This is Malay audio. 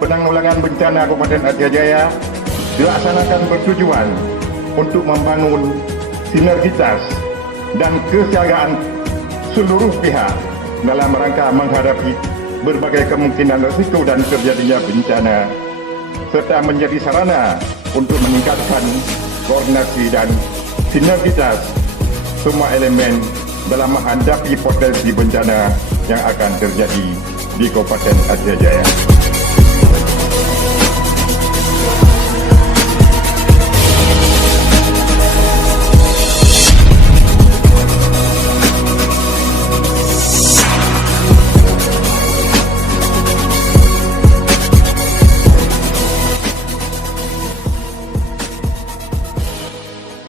Penanggulangan Bencana Kabupaten Aceh Jaya dilaksanakan bertujuan untuk membangun sinergitas dan kesiagaan seluruh pihak dalam rangka menghadapi berbagai kemungkinan risiko dan terjadinya bencana, serta menjadi sarana untuk meningkatkan koordinasi dan sinergitas semua elemen dalam menghadapi potensi bencana yang akan terjadi di Kabupaten Aceh Jaya.